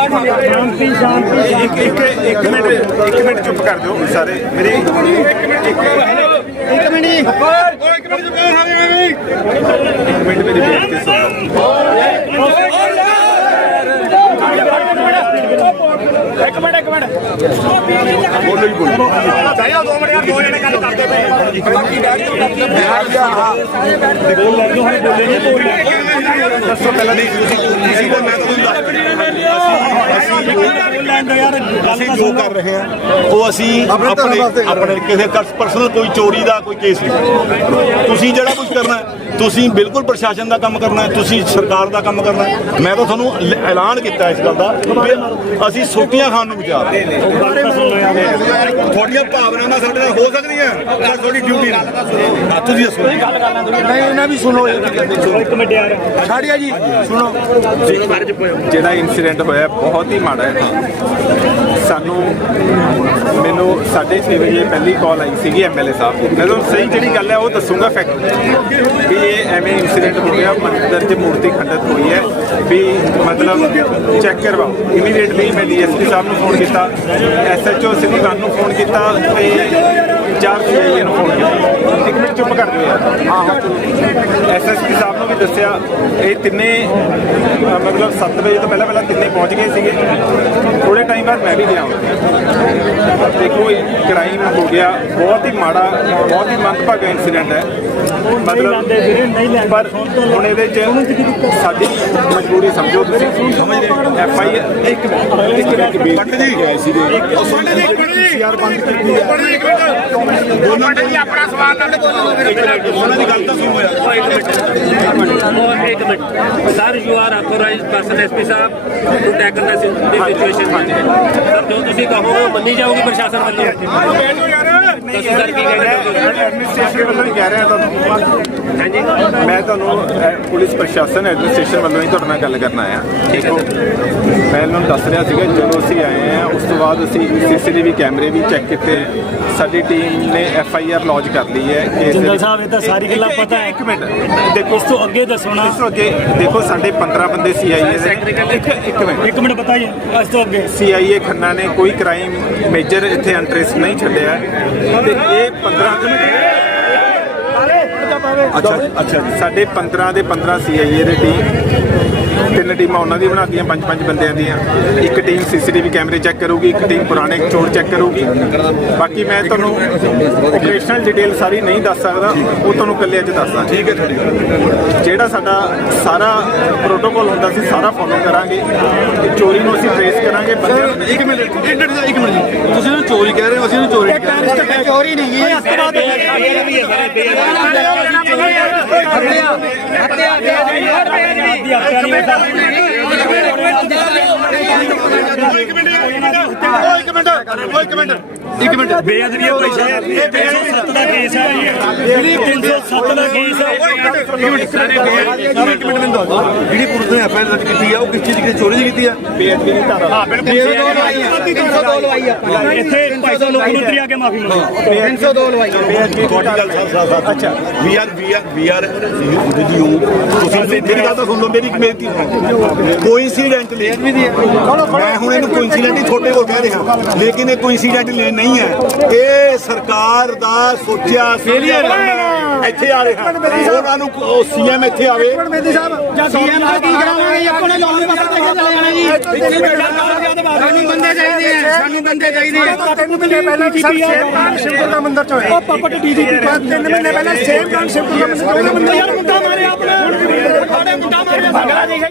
ਇੱਕ ਇੱਕ ਇੱਕ ਮਿੰਟ ਇੱਕ ਮਿੰਟ ਚੁੱਪ ਕਰ ਦਿਓ ਸਾਰੇ ਮੇਰੇ ਇੱਕ ਮਿੰਟ ਇੱਕ ਮਿੰਟ ਇੱਕ ਮਿੰਟ ਇੱਕ ਮਿੰਟ ਮੇਰੀ ਬੇਨਤੀ ਸੁਣੋ ਬੋਲੋ ਹੀ ਬੋਲੋ। ਚਾਹੀਦਾ ਦੋ ਮਿੰਟ ਯਾਰ ਦੋ ਜਣੇ ਗੱਲ ਕਰਦੇ ਪਏ ਬਾਕੀ ਬੈਠ ਜਾਓ ਦੱਸੋ ਪਹਿਲਾਂ ਨਹੀਂ ਤੁਸੀਂ ਤੁਸੀਂ ਕੋਲ ਮੈਂ ਤੁਹਾਨੂੰ ਅਸੀਂ ਜੋ ਕਰ ਰਹੇ ਹਾਂ ਉਹ ਅਸੀਂ ਆਪਣੇ ਆਪਣੇ ਕਿਸੇ ਪਰਸਨਲ ਕੋਈ ਚੋਰੀ ਦਾ ਕੋਈ ਕੇਸ ਨਹੀਂ। ਤੁਸੀਂ ਜਿਹੜਾ ਕੁਝ ਕਰਨਾ ਤੁਸੀਂ ਬਿਲਕੁਲ ਪ੍ਰਸ਼ਾਸਨ ਦਾ ਕੰਮ ਕਰਨਾ ਹੈ ਤੁਸੀਂ ਸਰਕਾਰ ਦਾ ਕੰਮ ਕਰਨਾ ਹੈ। ਮੈਂ ਤਾਂ ਤੁਹਾਨੂੰ ਐਲਾਨ ਕੀਤਾ ਇਸ ਗੱਲ ਦਾ ਅਸੀਂ ਸੋਟੀਆਂ ਖਾਣ ਨੂੰ ਵਿਚਾਰ ਰਹੇ ਹਾਂ। ਤੁਹਾਡੀਆਂ ਭਾਵਨਾਵਾਂ ਸਾਡੇ ਨਾਲ ਹੋ ਸਕਦੀਆਂ। ਪਰ ਤੁਹਾਡੀ ਡਿਊਟੀ ਨਹੀਂ ਹਾਂ, ਤੁਸੀਂ ਦੱਸੋ। ਨਹੀਂ ਇਹਨਾਂ ਵੀ ਸੁਣੋ। ਇੱਕ ਮਿੰਟ ਯਾਰ। ਛਾੜਿਆ ਜੀ ਸੁਣੋ। ਜਿਹੜਾ ਇਨਸੀਡੈਂਟ ਹੋਇਆ ਬਹੁਤ ਹੀ ਮਾੜਾ ਹੈ। ਸਾਨੂੰ ਮੈਨੂੰ 6:30 ਵਜੇ ਪਹਿਲੀ ਕਾਲ ਆਈ ਸੀਗੀ ਐਮਐਲਏ ਸਾਹਿਬ ਦੀ। ਮੈਂ ਤੁਹਾਨੂੰ ਸਹੀ ਜਿਹੜੀ ਗੱਲ ਹੈ ਉਹ ਦੱਸੂਗਾ ਫੈਕਟ ਵੀ ਇਹ ਐਵੇਂ ਇਨਸੀਡੈਂਟ ਹੋ ਗਿਆ, ਮੰਦਰ 'ਚ ਮੂਰਤੀ ਖੰਡਿਤ ਹੋਈ ਹੈ। ਵੀ ਮਤਲਬ ਚੈੱਕ ਕਰਵਾਓ। ਇਮੀਡੀਏਟਲੀ ਮੈਂ ਡੀਐਸਪੀ ਸਾਹਿਬ ਨੂੰ ਫੋਨ ਕੀਤਾ। ਐਸਐਚਓ ਸਿੱਧੂ ਖਾਨ ਨੂੰ ਫੋਨ ਕੀਤਾ ਤੇ ਚਾਰ ਸੀਆਈਏ ਨੂੰ ਚੁੱਪ ਕਰ ਦਿਓ ਯਾਰ। ਹਾਂ ਹਾਂ ਐਸਐਸਪੀ ਸਾਹਿਬ ਨੂੰ ਵੀ ਦੱਸਿਆ ਇਹ ਤਿੰਨੇ ਮਤਲਬ 7 ਵਜੇ ਤੋਂ ਪਹਿਲਾਂ ਪਹਿਲਾਂ ਤਿੰਨੇ ਪਹੁੰਚ ਗਏ ਸੀਗੇ। ਥੋੜੇ ਟਾਈਮ ਬਾਅਦ ਮੈਂ ਵੀ ਗਿਆ ਦੇਖੋ ਇਹ ਕ੍ਰਾਈਮ ਹੋ ਗਿਆ। ਬਹੁਤ ਹੀ ਮਾੜਾ ਬਹੁਤ ਹੀ ਮੰਦਭਾਗਾ ਇਨਸੀਡੈਂਟ ਹੈ। ਮਤਲਬ ਪਰ ਹੁਣ ਇਹਦੇ ਚ ਸਾਡੀ ਮਜਬੂਰੀ ਸਮਝੋ ਤੁਸੀਂ। ਐਫ ਆਈ ਇੱਕ ਮਿੰਟ ਇੱਕ ਮਿੰਟ ਪੱਟ ਜੀ ਗਏ ਦੇ ਸੀਆਰ ਬੰਦ ਕੀਤੀ ਹੈ। ਦੋਨਾਂ ਨੇ ਆਪਣਾ ਸਵਾਲ ਨਾਲ ਉਹਨਾਂ ਦੀ ਗੱਲ ਤਾਂ ਸੁਣੋ ਇੱਕ minute sir you are authorized person SP Sahib to tackle the situation sir ਜੋ ਤੁਸੀਂ ਕਹੋ ਮੰਨੀ ਜਾਊਗੀ ਪ੍ਰਸ਼ਾਸਨ ਵੱਲੋਂ। ਬੈਠੋ ਯਾਰ ਤੁਸੀਂ ਸਰ ਕੀ ਕਹਿਣਾ ਚਾਹੁੰਦੇ ਐਡਮਿਨਿਸਟ੍ਰੇਸ਼ਨ ਵੱਲੋਂ ਹੀ ਕਹਿ ਰਿਹਾ ਤੁਹਾਨੂੰ। ਹਾਂਜੀ। ਮੈਂ ਤੁਹਾਨੂੰ ਅਹ, ਪੁਲਿਸ ਪ੍ਰਸ਼ਾਸਨ ਐਡਮਿਨਿਸਟ੍ਰੇਸ਼ਨ ਵੱਲੋਂ ਹੀ ਤੁਹਾਡੇ ਨਾਲ ਗੱਲ ਕਰਨ ਆਇਆ। ਠੀਕ ਹੈ ਮੈਂ ਇਹਨਾਂ ਨੂੰ ਦੱਸ ਰਿਹਾ ਸੀਗਾ ਜਦੋਂ ਅਸੀਂ ਆਏ ਆ ਉਸ ਤੋਂ ਬਾਅਦ ਅਸੀਂ ਸੀਸੀਟੀਵੀ ਕੈਮਰੇ ਵੀ ਚੈੱਕ ਕੀਤੇ। ਸਾਡੀ ਟੀਮ ਨੇ ਐਫ ਆਈ ਆਰ ਲੌਂਚ ਕਰ ਲਈ ਹੈ ਕੇਸ ਦੇ ਜਿੰਦਲ ਵਿੱਚ। ਸਾਹਿਬ, ਇਹ ਤਾਂ ਸਾਰੀ ਗੱਲਾਂ ਪਤਾ ਹੈ। ਇੱਕ ਮਿੰਟ। ਦੇਖੋ ਇਸ ਤੋਂ ਅੱਗੇ ਦੱਸੋ ਨਾ। ਇਸ ਤੋਂ ਅੱਗੇ ਦੇਖੋ ਸਾਡੇ 15 ਬੰਦੇ ਸੀ ਆਈ ਇੱਕ ਇੱਕ ਮਿੰਟ। ਇੱਕ ਮਿੰਟ ਬਤਾਈਏ ਇਸ ਤੋਂ ਅੱਗੇ। ਸੀਆਈਏ ਖੰਨਾ ਨੇ ਕੋਈ ਕ੍ਰਾਈਮ ਮੇਜਰ ਇੱਥੇ ਇੰਟਰਸਟ ਨਹੀਂ ਛੱਡਿਆ। ਤੇ ਇਹ 15 ਅੱਛਾ ਅੱਛਾ ਜੀ। ਸਾਡੇ 15 ਦੇ 15 ਸੀਆਈਏ ਦੇ ਟੀਮ ਤਿੰਨ ਟੀਮਾਂ ਉਹਨਾਂ ਦੀ ਬਣਾਤੀਆਂ ਪੰਜ ਪੰਜ ਬੰਦਿਆਂ ਦੀਆਂ। ਇੱਕ ਟੀਮ ਸੀਸੀਟੀਵੀ ਕੈਮਰੇ ਚੈੱਕ ਕਰੂਗੀ ਇੱਕ ਟੀਮ ਪੁਰਾਣੇ ਚੋਰ ਚੈੱਕ ਕਰੂਗੀ। ਬਾਕੀ ਮੈਂ ਤੁਹਾਨੂੰ ਆਪਰੇਸ਼ਨਲ ਡਿਟੇਲ ਸਾਰੀ ਨਹੀਂ ਦੱਸ ਸਕਦਾ ਉਹ ਤੁਹਾਨੂੰ ਇਕੱਲੇ ਅੱਜ ਦੱਸਦਾ ਠੀਕ ਹੈ ਜਿਹੜਾ ਸਾਡਾ ਸਾਰਾ ਪ੍ਰੋਟੋਕਾਲ ਹੁੰਦਾ ਸੀ ਸਾਰਾ ਫੋਲੋ ਕਰਾਂਗੇ। ਚੋਰੀ ਨੂੰ ਅਸੀਂ ਟ੍ਰੇਸ ਕਰਾਂਗੇ ਬੰਦੇ ਇੱਕ ਮਿੰਟ ਇੱਕ ਮਿੰਟ ਇੱਕ ਮਿੰਟ ਜੀ। ਤੁਸੀਂ ਇਹਨੂੰ ਚੋਰੀ ਕਹਿ ਰਹੇ ਹੋ ਅਸੀਂ ਇਹਨੂੰ ਚੋਰੀ ਕਹਿ ਰਹੇ ਚੋਰੀ ਨਹੀਂ ਹੈ ਇਸ ਤੋਂ ਬਾਅਦ ਹੱਤਿਆ ਹੱਤਿਆ ਵੇਚ ਵੀ ਹਰ ਵੇਚ ਵੀ ਇੱਕ ਮਿੰਟ ਇੱਕ ਮਿੰਟ ਇੱਕ ਮਿੰਟ ਇੱਕ ਮਿੰਟ ਬੇਅਦਬੀ ਹੈ ਭਾਈ ਸਾਹਿਬ। ਇਹ 307 ਦਾ ਕੇਸ ਹੈ ਜਿਹੜੀ 307 ਦਾ ਕੇਸ ਹੈ ਇੱਕ ਮਿੰਟ ਮੈਨੂੰ ਦੱਸ। ਜਿਹੜੀ ਪੁਲਿਸ ਨੇ ਐਫਆਈਆਰ ਦਰਜ ਕੀਤੀ ਆ ਉਹ ਕਿਸ ਚੀਜ਼ ਦੀ? ਚੋਰੀ ਦੀ ਕੀਤੀ ਆ? ਬੇਅਦਬੀ ਦੀ ਧਾਰਾ। ਹਾਂ ਇੱਥੇ ਭਾਈ ਸਾਹਿਬ ਲੋਕ ਨੂੰ ਆ। ਕੇ ਮਾਫੀ ਮੰਗੋ। ਬੇਅਦਬੀ ਤੁਹਾਡੀ ਗੱਲ ਸਰ ਸਰ ਸਰ ਅੱਛਾ। We are we are we are with you ਤੁਸੀਂ ਮੇਰੀ ਗੱਲ ਤਾਂ ਸੁਣ ਲਓ ਮੇਰੀ ਇੱਕ ਬੇਨਤੀ ਕੋਇਨਸੀਡੈਂਟਲੀ ਮੈਂ ਹੁਣ ਇਹਨੂੰ ਕੋਇਨਸੀਡੈਂਟਲੀ ਤੁਹਾਡੇ ਕੋਲ ਕਹਿ ਰਿਹਾ ਲੇਕਿਨ ਇਹ ਕੋਇਨਸੀਡੈਂਟਲੀ ਨਹੀਂ ਹੈ ਇਹ ਸਰਕਾਰ ਦਾ ਸੋਚਿਆ ਫੇਲੀਅਰ ਇੱਥੇ ਆ ਰਿਹਾ ਉਹਨਾਂ ਨੂੰ ਸੀਐਮ ਇੱਥੇ ਆਵੇ ਸੀਐਮ ਦਾ ਕੀ ਕਰਾਵਾਂਗੇ ਆਪਣੇ ਲੋਨ ਪੱਤਰ ਦੇ ਕੇ ਚਲੇ ਜਾਣਾ ਜੀ ਸਾਨੂੰ ਬੰਦੇ ਚਾਹੀਦੇ ਆ ਸਾਨੂੰ ਬੰਦੇ ਚਾਹੀਦੇ ਆ ਤਿੰਨ ਪਹਿਲਾਂ ਸਰ ਸੇਮ ਕਾਂਡ ਸ਼ਿਵਪੁਰ ਦਾ ਮੰਦਿਰ ਚ ਹੋਇਆ ਉਹ ਪਪਟ ਡੀਜੀਪੀ ਤਿੰਨ ਮਹੀਨੇ ਪਹਿਲਾਂ ਸੇਮ ਕਾਂਡ ਸ਼ਿਵਪੁਰ ਦਾ ਮੰਦਿਰ ਚ ਹੋਇਆ ਮੁੰਡਾ ਮਾਰਿਆ ਆਪਣੇ ਮੁੰਡਾ ਮਾਰਿਆ ਭਗੜਾ ਜੀ